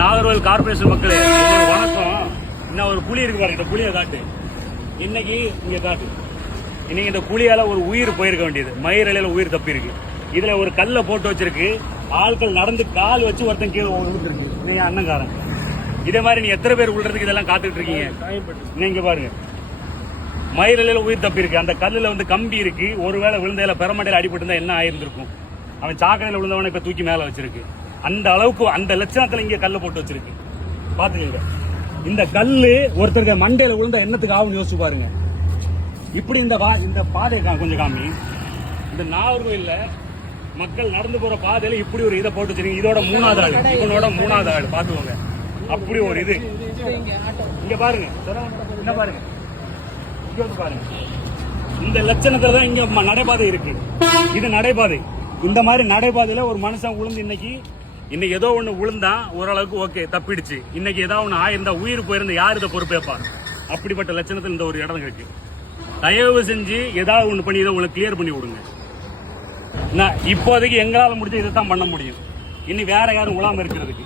Nagercoil corporation மக்களே வணக்கம். இன்னும் ஒரு புலி இருக்கு பாருங்க, இந்த புலியை காட்டு. இன்னைக்கு இங்க காட்டு. இன்னைக்கு இந்த புலியால ஒரு உயிர் போயிருக்க வேண்டியது, மயிரிழையில உயிர் தப்பி இருக்கு. இதுல ஒரு கல்லை போட்டு வச்சிருக்கு, ஆட்கள் நடந்து கால் வச்சு ஒருத்தன் கீழே விழுந்துருக்கு. நீங்க அண்ணங்காரன் இதே மாதிரி நீ எத்தனை பேர் விழுறதுக்கு இதெல்லாம் காத்துட்டு இருக்கீங்க? நீங்க பாருங்க, மயிரிழையில உயிர் தப்பி இருக்கு. அந்த கல்லுல வந்து கம்பி இருக்கு. ஒருவேளை விழுந்தையில பெறமண்டையில அடிபட்டு இருந்தா என்ன ஆயிருந்திருக்கும்? அவன் சாக்கடையில விழுந்தவனை இப்ப தூக்கி மேல வச்சிருக்கு. அந்த அளவுக்கு அந்த லட்சணத்துல இங்க கல்ல போட்டு வச்சிருக்கு. பாத்துக்கங்க, இந்த கல்லு ஒருத்தருக்கு மண்டையில விழுந்தா என்னத்துக்கு ஆகும்னு யோசிச்சு பாருங்க. இப்படி இந்த பாதை கொஞ்சம் காமி. இந்த நாகர்கோயில்ல மக்கள் நடந்து போற பாதையில இப்படி ஒரு இதை போட்டு வச்சிருக்கீங்க. இதோட மூணாவது ஆள், இவனோட மூணாவது ஆள். பாத்துக்கோங்க, அப்படி ஒரு இது. இங்க பாருங்க, என்ன பாருங்க, இங்க வந்து பாருங்க. இந்த லட்சணத்துல தான் இங்க நடைபாதை இருக்கு. இது நடைபாதை. இந்த மாதிரி நடைபாதையில ஒரு மனுஷன் விழுந்து இன்னைக்கு ஏதோ ஒண்ணு விழுந்தா ஓரளவுக்கு ஓகே, தப்பிடுச்சு. இன்னைக்கு ஏதாவது ஒண்ணு ஆயிருந்தா, உயிர் போயிருந்தா யாரு இதை பொறுப்பேப்பா? அப்படிப்பட்ட லட்சணத்தில் இந்த ஒரு இடம் இருக்கு. தயவு செஞ்சு ஏதாவது ஒண்ணு பண்ணி இதை உங்களுக்கு கிளியர் பண்ணி விடுங்க. இப்போதைக்கு எங்களால முடிஞ்ச இதை தான் பண்ண முடியும். இனி வேற யாரும் உலாம இருக்கிறதுக்கு